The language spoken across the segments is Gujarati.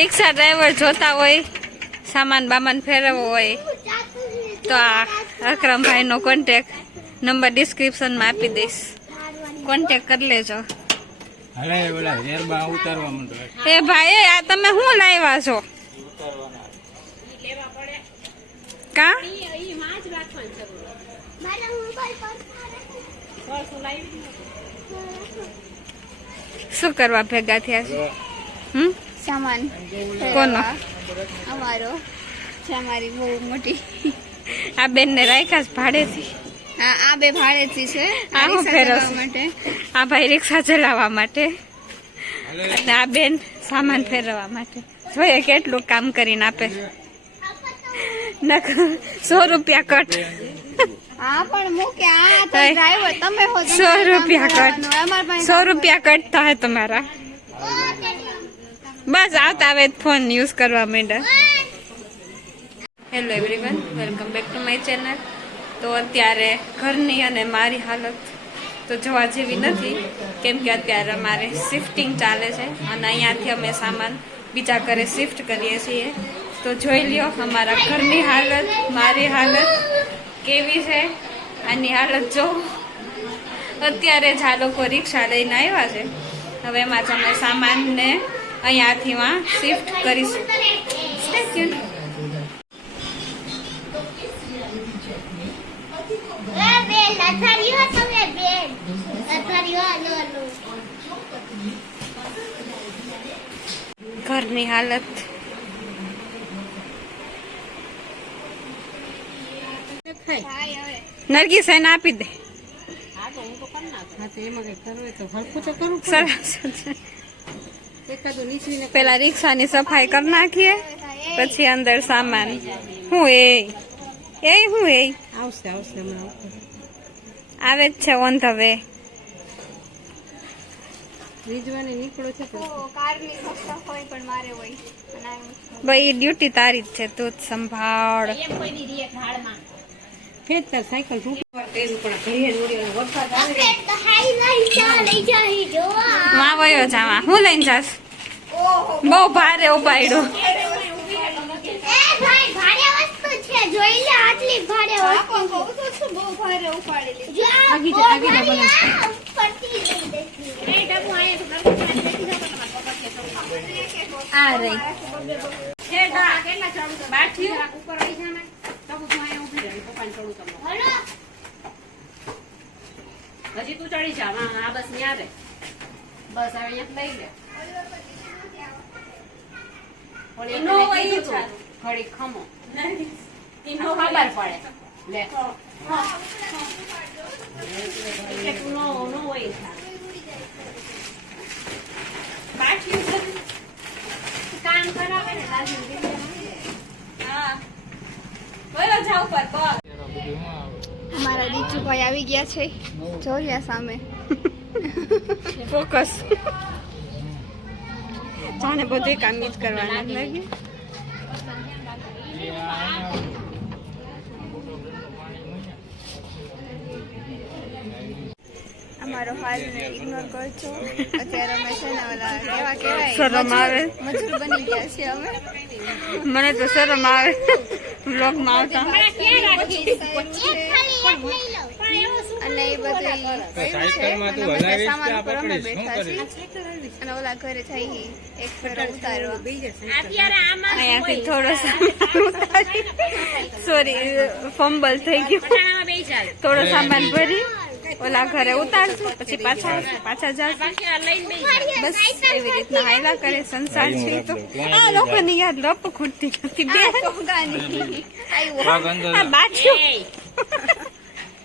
રિક્ષા ડ્રાઈવર જોતા હોય સામાન બામાન ફેરવવો હોય તો આ અક્રમભાઈનો કોન્ટેક નંબર ડિસ્ક્રિપ્શનમાં આપી દઈશ. કોન્ટેક કરી લેજો. એ ભાઈ આ તમે શું લાવ્યા છો? કા? શું કરવા ભેગા થયા છે? હમ? સામાન. કોનો? અમારો. છે અમારી બહુ મોટી. આ બેનને રાખ્યા છે ભાડેથી? હા આ બે ભાડેથી છે. આ હું રિક્ષા માટે. આ ભાઈ રિક્ષા ચલાવવા માટે. અને આ બેન સામાન ફેરવવા માટે. જોઈએ કેટલું કામ કરીને આપે. નક સો રૂપિયા કટ. હા પણ મૂકે આ તો ડ્રાઈવર તમે હો સો રૂપિયા કટ. સો રૂપિયા કટ થાય તમારા. બસ આવતા આવે ફોન યુઝ કરવા માંડ્યા. Hello everyone welcome back to my channel તો અત્યારે ઘરની અને મારી હાલત તો જોવા જેવી નથી, કેમ કે અત્યારે અમારે શિફ્ટિંગ ચાલે છે અને અહીંયાથી અમે સામાન બીજા ઘરે શિફ્ટ કરીએ છીએ. તો જોઈ લ્યો અમારા ઘરની હાલત, મારી હાલત કેવી છે, આની હાલત જો. અત્યારે જ આ લોકો રિક્ષા લઈને આવ્યા છે. હવે એમાં જ અમે સામાનને અહીંયાથી માં શિફ્ટ કરીશું. ઘરની હાલત. નરગી હવે. નરગીસ આપી દે. હા તો હું તો કરી નાખું. હા તો એમાં કઈ કરવું હોય તો હરખું તો કરવું સરસ પેલા રિક્ષાની સફાઈ કરી નાખીએ પછી અંદર સામાન. હું એ એ હું એ. આવશે આવશે આવે જ છે ઓન ધ વે. રીજવાની નીકળો છે તો તો કારની સફાઈ હોય પણ મારે હોય. અને આ ભાઈ ડ્યુટી તારી જ છે તું જ સંભાળ. સાયકલમાં વયો જાવા. હું લઈને જાસ બહુ ભારે ઉપાડ્યો. આ રહી હજી તું ચડી જા હા બસ ન્યા રે. બસ હવે અહીંયા લઈ લે. ઘડીક ખમો. ખબર પડે. લે. નો નો હોય કામ કરાવે ને હા. વયો જા ઉપર બસ અમારા દીચુભાઈ આવી ગયા છે. જોયા સામે. ફોકસ જાણે બધે કામ જ કરવાના લાગે અમારો હાલ ઇગ્નોર કરજો. અત્યારે અમે છે ને ઓલા કેવા કેવાય શરમ આવે. મજૂર બની ગયા છે અમે. મને તો શરમ આવે. બ્લોગમાં આવતા. અને ઓલા ઘરે જઈ એક અહીંયાથી થોડો સોરી ફંબલ થઈ ગયું. થોડો સામાન ભરી ઓલા ઘરે ઉતારશું પછી પાછા પાછા જાશું. બસ એવી રીતના હાયલા કરે સંસાર છે તો આ લોકોની યાદ લપ ખૂટતી નથી બે. બાજુ.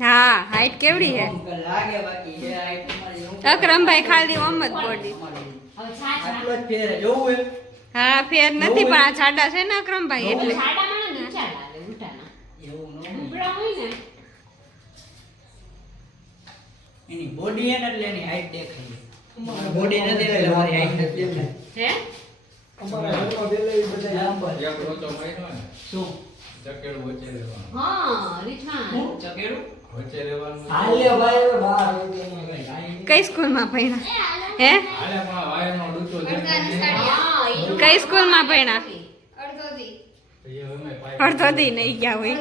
હા હાઈટ કેવડી છે? અકરમભાઈ ખાલી ઓમ જ બોડી હા ફેર નથી પણ આ છાડા છે ને અકરમભાઈ એટલે. એની બોડી એને એટલે એની હાઈટ દેખાય. બોડી નથી એટલે મારી હાઈટ નથી દેખાય હે? અમારા ઘરમાં બેલે બધા આમ પર યાર તો તો શું? હા રીઠાણ ચકેડું? કઈ. સ્કૂલમાં ભણ્યા? હે? કઈ સ્કૂલમાં ભણ્યા? અડધો દી નહીં ગયા હોય.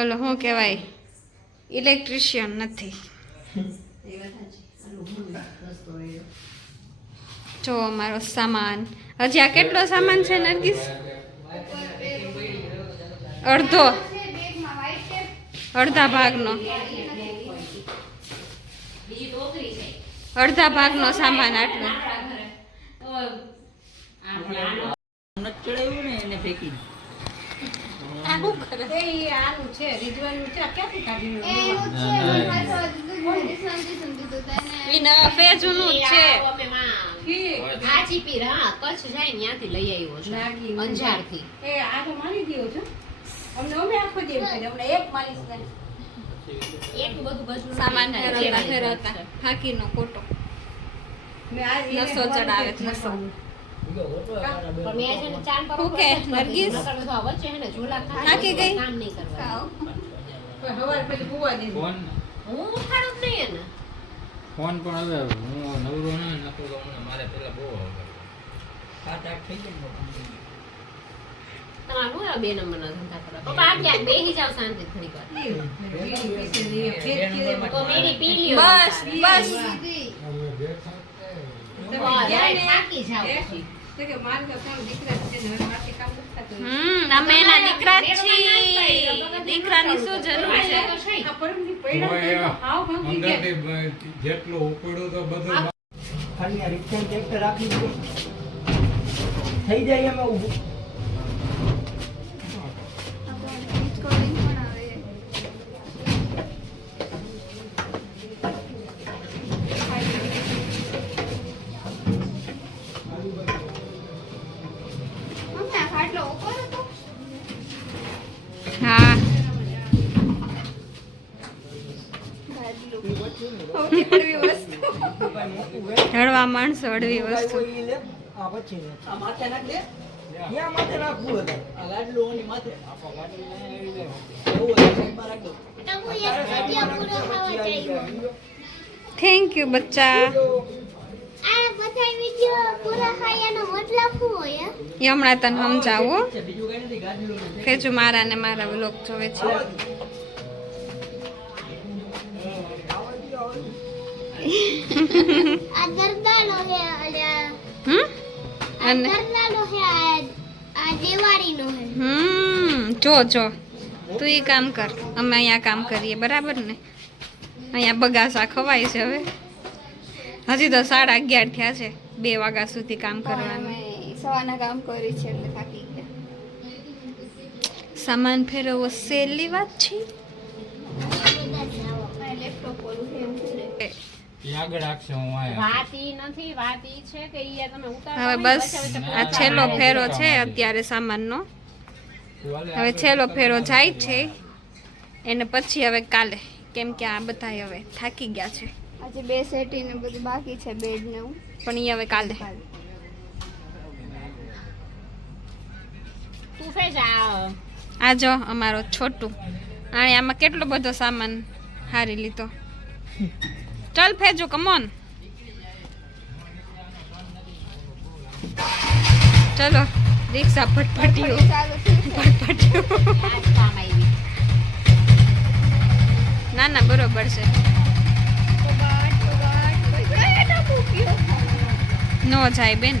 ઓલો શું કહેવાય? ઇલેક્ટ્રિશિયન નથી. જો અમારો સામાન. હજી આ કેટલો સામાન છે નરગીસ? અડધો. અડધા ભાગનો. બીજી ટોકરી છે અડધા ભાગનો સામાન આટલો આપણા ઘરે તો આપણે આનો નથી ચડાવ્યું ને એને ફેંકી દે. એ આનું છે રીજવાનું છે આ ક્યાંથી કાઢ્યું એ એનું જ છે, પણ પાછો દીધું જ નથી, સમજી સમજી તો તેને. ઈ નવા ફેજનું જ છે હાચી પીર હા કચ્છ જાય ત્યાંથી લઈ આવ્યો છે. અંજારથી. એ આ તો માની દ્યો છો. અમને અમે આખો દેવ કરી અમને એક માલિશ કરી. એટલું બધું બધું સામાન ફેરવતા ફેરવતા. હાકીનો કોટો. મેં આ નસો ચડાવે નસો. બીજો ખોટો કાઢા બે. પણ મેં છે ને ચાંદ પર હું કે, ઉપર જ નથી. નરગીસ? નકર બધું આ વચ્ચે છે ને ઝોલા ખાલી થાકી ગઈ? કામ નહીં કરવા હવાર પછી કુવા દે હું ઉઠાડું જ નહીં એને. ફોન પણ હવે હું નવરો ના નકરો તો મને મારે પેલા બહુ આવતો સાત આઠ થઈ. તમારે આ બે નંબરના ધંધા પપ્પા આ જાવ શાંતિ થોડીક વાર. તો મેરી પી લ્યો બસ બસ. થાકી જાવ હમ અમે એના દીકરા છીએ. દીકરાની શું જરૂર છે? જેટલો ઉપડ્યો તો બધું ખાલી આ રિક્ષા ટ્રેક્ટર રાખી દે. થઈ જાય એમાં ઊભું દો. પછી આવી જાય. થેન્ક યુ બચ્ચા હમણાં તને સમજાવું ફેજુ મારા ને મારા વ્લોગ જોવે છે આ દરદાનો હે અને હમ? અને દરદાનો હે આ આ હે હમ જો જો તું એ કામ કર. અમે અહીંયા કામ કરીએ બરાબર ને? અહીંયા બગાસા ખવાય છે હવે. હજી તો સાડા અગિયાર થયા છે બે વાગ્યા સુધી કામ કરવાનું. સવારના કામ કરી છે એટલે થાકી ગયા. સામાન ફેરવવો સહેલી વાત છે અને લેપટોપ ઓલું છે એવું છે એ આગળ રાખશે હું આયા વાત ઈ નથી વાત ઈ છે કે ઈ આ તમે ઉતારો હવે બસ આ છેલ્લો ફેરો છે અત્યારે સામાનનો. હવે છેલ્લો ફેરો જાય છે. એને પછી હવે કાલે કેમ કે આ બધા હવે થાકી ગયા છે. આજે બે સેટી ને બધું બાકી છે બેડ ને એવું. પણ એ હવે કાલે. તું આ આ જો અમારો છોટું. આણે આમાં કેટલો બધો સામાન હારી લીધો? ચલ ફેજો કમોન ચલો રિક્ષા ફટફટીઓ. ફટફટીઓ. ના ના બરોબર છે. નો જાય બેન.